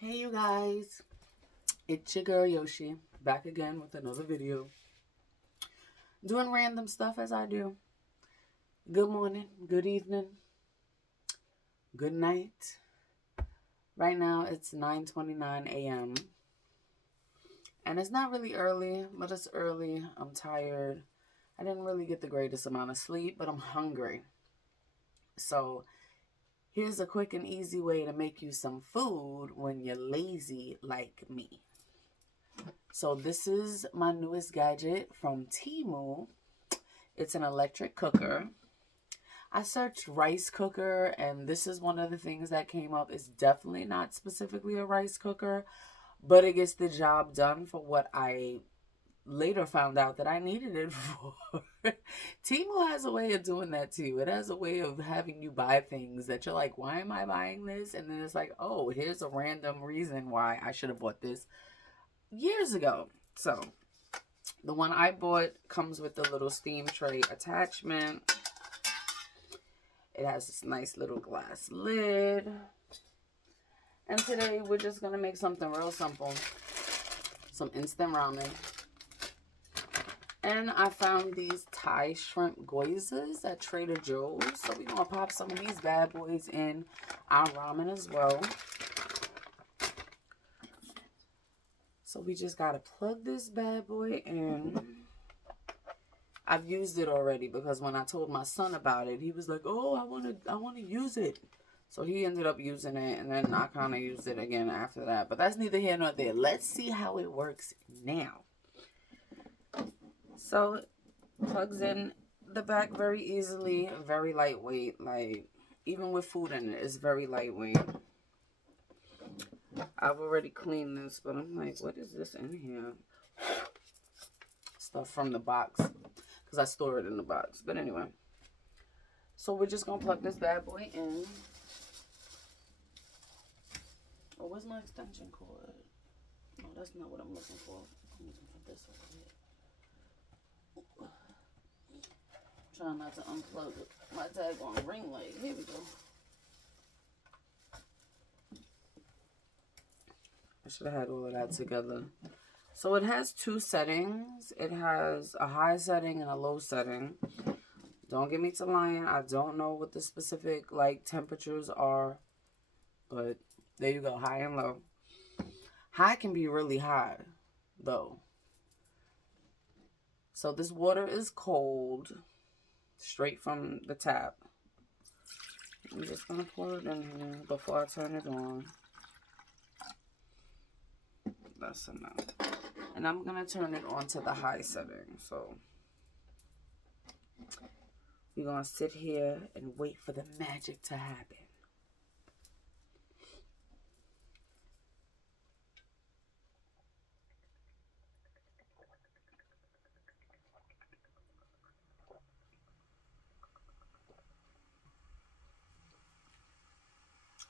Hey you guys, it's your girl Yoshi, back again with another video. Doing random stuff as I do. Good morning, good evening, good night. Right now it's 9:29 a.m. And it's not really early, but it's early. I'm tired. I didn't really get the greatest amount of sleep, but I'm hungry. So here's a quick and easy way to make you some food when you're lazy like me. So this is my newest gadget from Temu. It's an electric cooker. I searched rice cooker, and this is one of the things that came up. It's definitely not specifically a rice cooker, but it gets the job done for what I later found out that I needed it for. Temu has a way of doing that too. It has a way of having you buy things that you're like, why am I buying this? And then it's like, oh, here's a random reason why I should have bought this years ago. So the one I bought comes with the little steam tray attachment. It has this nice little glass lid. And today we're just going to make something real simple. Some instant ramen. And I found these Thai shrimp gyozas at Trader Joe's. So we're going to pop some of these bad boys in our ramen as well. So we just got to plug this bad boy in. I've used it already because when I told my son about it, he was like, "Oh, I want to use it." So he ended up using it, and then I kind of used it again after that. But that's neither here nor there. Let's see how it works now. So it plugs in the back very easily, very lightweight. Like even with food in it, it's very lightweight. I've already cleaned this, but I'm like, what is this in here? Stuff from the box. Because I store it in the box. But anyway. So we're just going to plug this bad boy in. Oh, where's my extension cord? No, that's not what I'm looking for. I'm looking for this over here. Trying not to unplug my daggone ring light. Here we go. I should have had all of that together. So it has two settings. It has a high setting and a low setting. Don't get me to lying. I don't know what the specific temperatures are. But there you go. High and low. High can be really hot though. So this water is cold. Straight from the tap. I'm just going to pour it in here before I turn it on. That's enough. And I'm going to turn it on to the high setting. So we're going to sit here and wait for the magic to happen.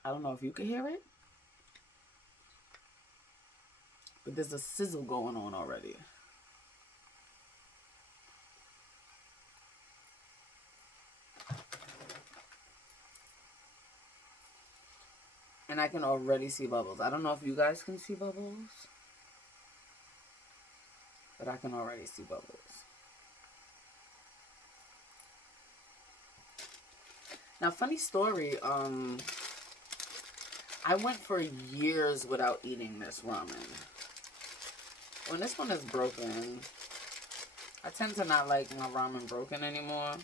I don't know if you can hear it, but there's a sizzle going on already. And I can already see bubbles. I don't know if you guys can see bubbles, but I can already see bubbles. Now, funny story, I went for years without eating this ramen. When this one is broken, I tend to not like my ramen broken anymore.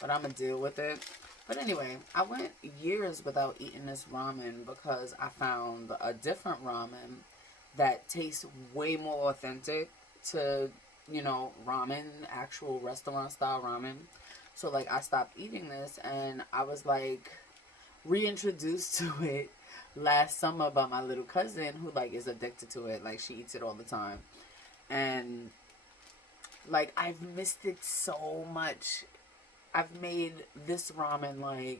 But I'm going to deal with it. But anyway, I went years without eating this ramen because I found a different ramen that tastes way more authentic to, ramen, actual restaurant style ramen. So, I stopped eating this and I was, reintroduced to it last summer by my little cousin who, is addicted to it. She eats it all the time. And, I've missed it so much. I've made this ramen,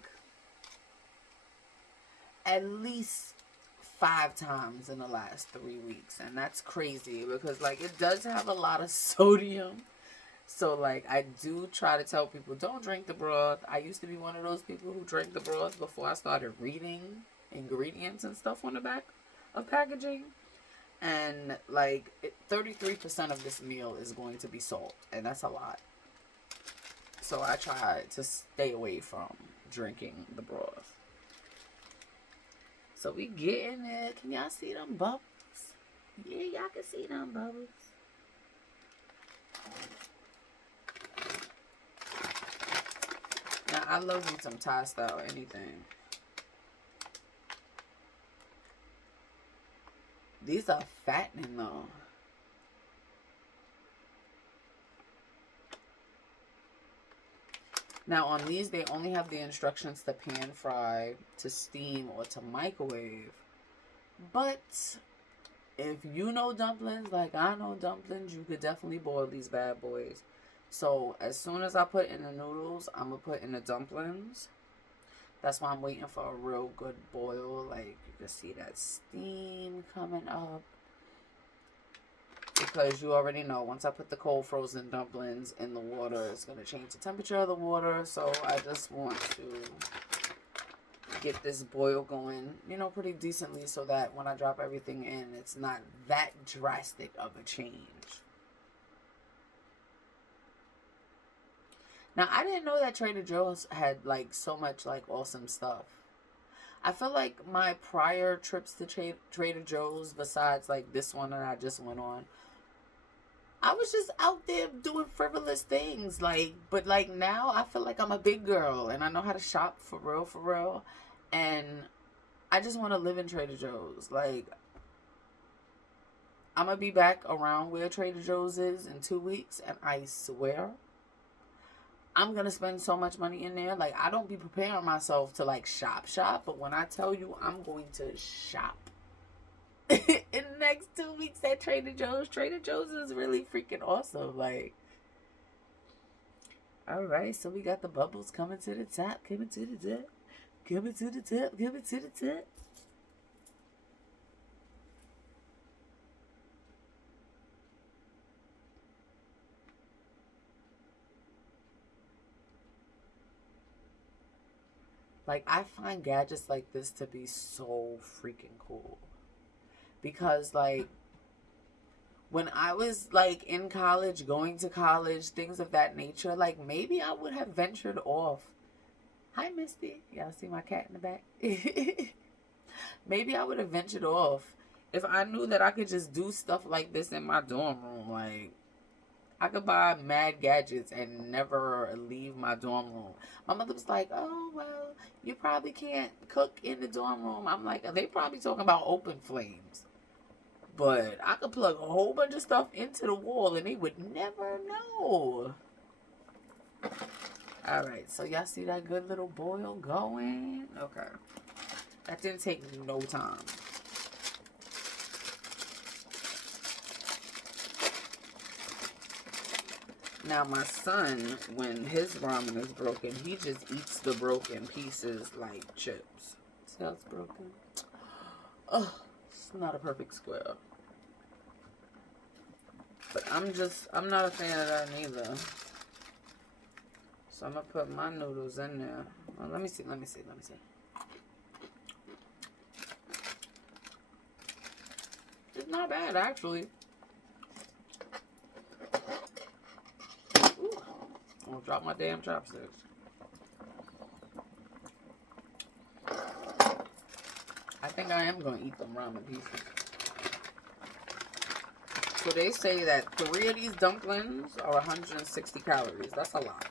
at least 5 times in the last 3 weeks. And that's crazy because, it does have a lot of sodium. So, like, I do try to tell people, don't drink the broth. I used to be one of those people who drank the broth before I started reading ingredients and stuff on the back of packaging. And, like, 33% of this meal is going to be salt. And that's a lot. So, I try to stay away from drinking the broth. So, we getting it. Can y'all see them bubbles? Yeah, y'all can see them bubbles. Now, I love me some Thai style anything. These are fattening though. Now on these, they only have the instructions to pan fry, to steam, or to microwave. But if you know dumplings like I know dumplings, you could definitely boil these bad boys. So as soon as I put in the noodles, I'm going to put in the dumplings. That's why I'm waiting for a real good boil. Like, you can see that steam coming up. Because you already know, once I put the cold frozen dumplings in the water, it's going to change the temperature of the water. So I just want to get this boil going, you know, pretty decently, so that when I drop everything in, it's not that drastic of a change. Now, I didn't know that Trader Joe's had, like, so much, like, awesome stuff. I feel like my prior trips to Trader Joe's, besides, like, this one that I just went on, I was just out there doing frivolous things. Like, but, like, now I feel like I'm a big girl, and I know how to shop for real, for real. And I just want to live in Trader Joe's. Like, I'm going to be back around where Trader Joe's is in 2 weeks, and I swear I'm going to spend so much money in there. Like, I don't be preparing myself to, like, shop. But when I tell you I'm going to shop in the next 2 weeks at Trader Joe's is really freaking awesome. Like, all right, so we got the bubbles coming to the top, coming to the top, coming to the top, coming to the top. Like, I find gadgets like this to be so freaking cool. Because, like, when I was, like, in college, going to college, things of that nature, like, maybe I would have ventured off. Hi, Misty. Y'all see my cat in the back? Maybe I would have ventured off if I knew that I could just do stuff like this in my dorm room. Like, I could buy mad gadgets and never leave my dorm room. My mother was like, oh, well, you probably can't cook in the dorm room. I'm like, they probably talking about open flames. But I could plug a whole bunch of stuff into the wall and they would never know. All right, so y'all see that good little boil going? Okay. That didn't take no time. Now, my son, when his ramen is broken, he just eats the broken pieces like chips. See how it's broken? Oh, it's not a perfect square. But I'm not a fan of that neither. So I'm going to put my noodles in there. Well, let me see. It's not bad, actually. Ooh, I'm going to drop my damn chopsticks. I think I am going to eat them ramen pieces. So they say that 3 of these dumplings are 160 calories. That's a lot.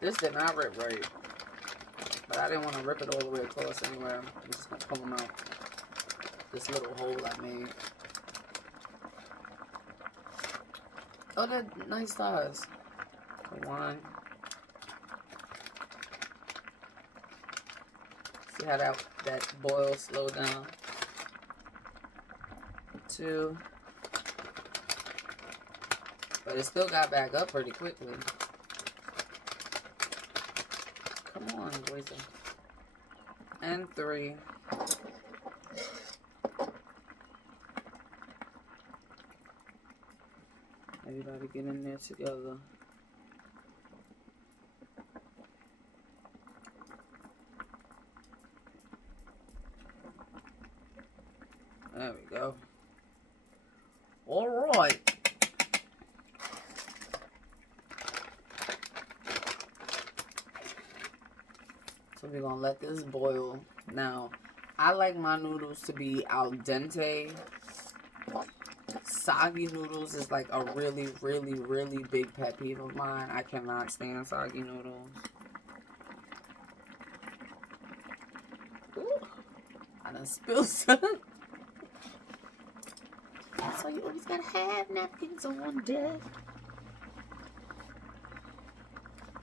This did not rip right. But I didn't want to rip it all the way across anywhere. I'm just going to pull them out. This little hole I made. Oh, they're nice size. 1. See how that boil slowed down. 2. But it still got back up pretty quickly. Come on, boys. And 3. Everybody get in there together. There we go. All right. So we're going to let this boil. Now, I like my noodles to be al dente. Soggy noodles is like a really, really, really big pet peeve of mine. I cannot stand soggy noodles. Ooh, I done spilled some. That's why you always gotta have napkins on deck.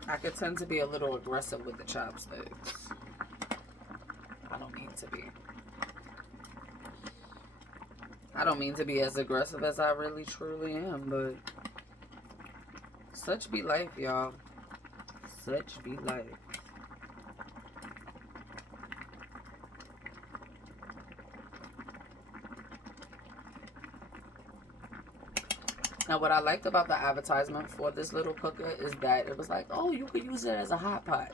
I could tend to be a little aggressive with the chopsticks. I don't mean to be. I don't mean to be as aggressive as I really truly am, but such be life, y'all. Such be life. Now, what I liked about the advertisement for this little cooker is that it was like, oh, you could use it as a hot pot.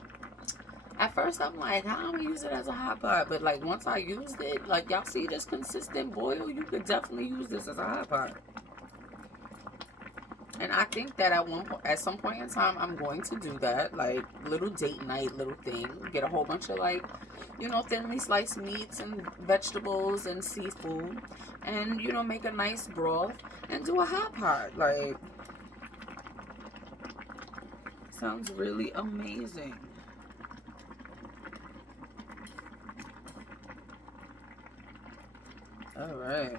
At first, I'm like, how am I use it as a hot pot? But, like, once I used it, like, y'all see this consistent boil? You could definitely use this as a hot pot. And I think that at some point in time, I'm going to do that. Like, little date night, little thing. Get a whole bunch of, like, you know, thinly sliced meats and vegetables and seafood. And, you know, make a nice broth and do a hot pot. Like, sounds really amazing. All right.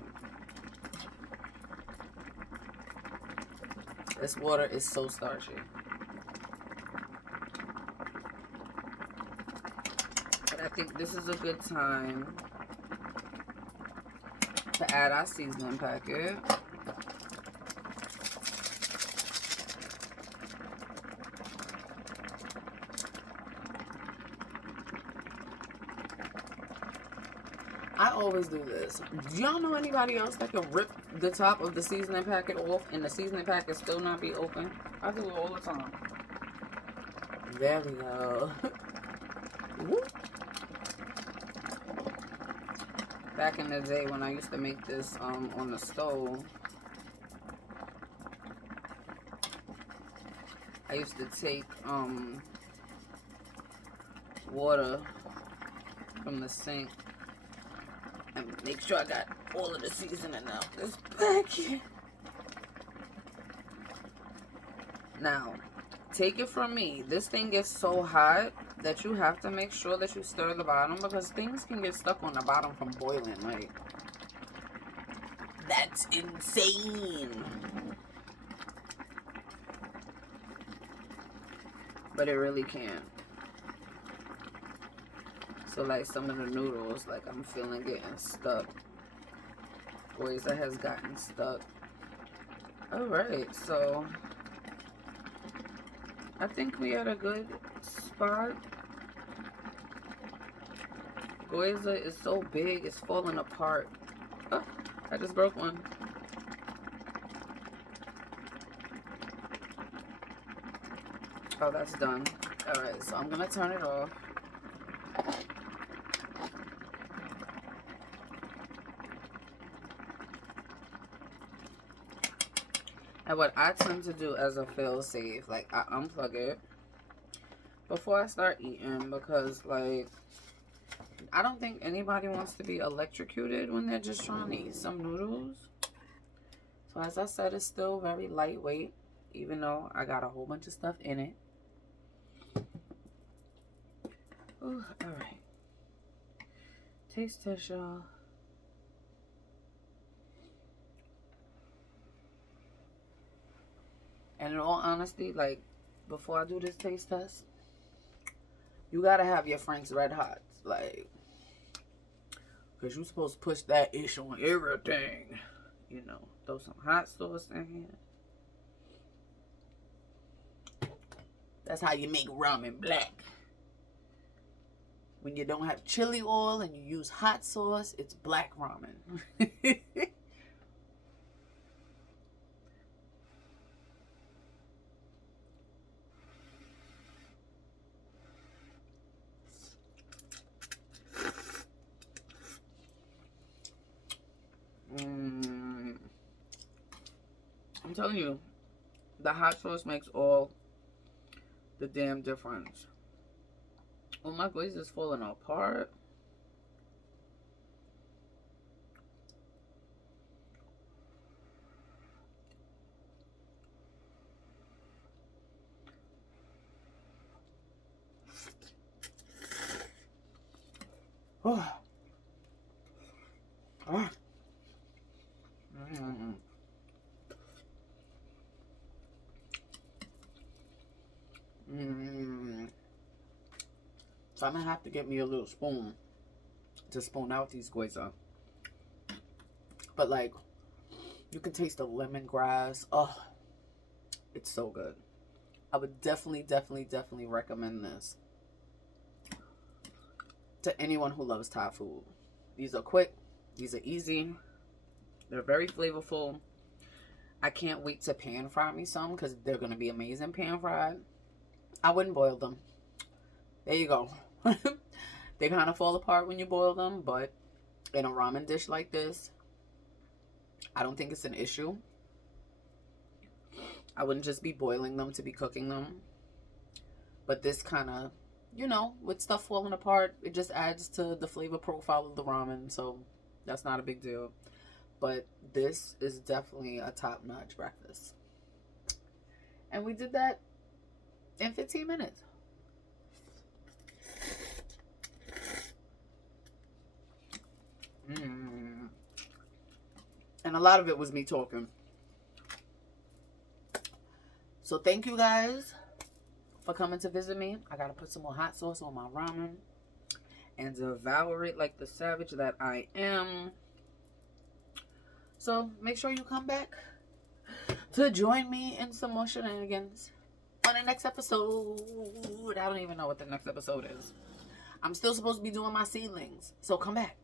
This water is so starchy. But I think this is a good time to add our seasoning packet. I always do this. Do y'all know anybody else that can rip the top of the seasoning packet off and the seasoning packet still not be open? I do it all the time. There we go. Back in the day when I used to make this on the stove, I used to take water from the sink and make sure I got all of the seasoning out this packet. Now, take it from me. This thing gets so hot that you have to make sure that you stir the bottom because things can get stuck on the bottom from boiling. Like, that's insane. But it really can. So, like, some of the noodles, like, I'm feeling getting stuck. That has gotten stuck. Alright, so I think we at a good spot. Gyoza is so big, it's falling apart. Oh, I just broke one. Oh, that's done. Alright, so I'm gonna turn it off. And what I tend to do as a fail-safe, like, I unplug it before I start eating because, like, I don't think anybody wants to be electrocuted when they're just trying to eat some noodles. So, as I said, it's still very lightweight, even though I got a whole bunch of stuff in it. Ooh, all right. Taste test, y'all. And in all honesty, like, before I do this taste test, you gotta have your Frank's Red Hots, like, because you're supposed to push that ish on everything. You know, throw some hot sauce in here. That's how you make ramen black. When you don't have chili oil and you use hot sauce, it's black ramen. telling you, the hot sauce makes all the damn difference. Oh, my glaze is falling apart. Oh. Ah. So I'm gonna have to get me a little spoon to spoon out these guiza. But like, you can taste the lemongrass. Oh, it's so good. I would definitely recommend this to anyone who loves Thai food. These are quick. These are easy. They're very flavorful. I can't wait to pan fry me some because they're going to be amazing pan fried. I wouldn't boil them. There you go. They kind of fall apart when you boil them, but in a ramen dish like this, I don't think it's an issue. I wouldn't just be boiling them to be cooking them. But this kind of, you know, with stuff falling apart, it just adds to the flavor profile of the ramen. So that's not a big deal. But this is definitely a top-notch breakfast. And we did that in 15 minutes. And a lot of it was me talking. So thank you guys for coming to visit me. I gotta put some more hot sauce on my ramen and devour it like the savage that I am. So make sure you come back to join me in some more shenanigans on the next episode. I don't even know what the next episode is. I'm still supposed to be doing my seedlings. So come back.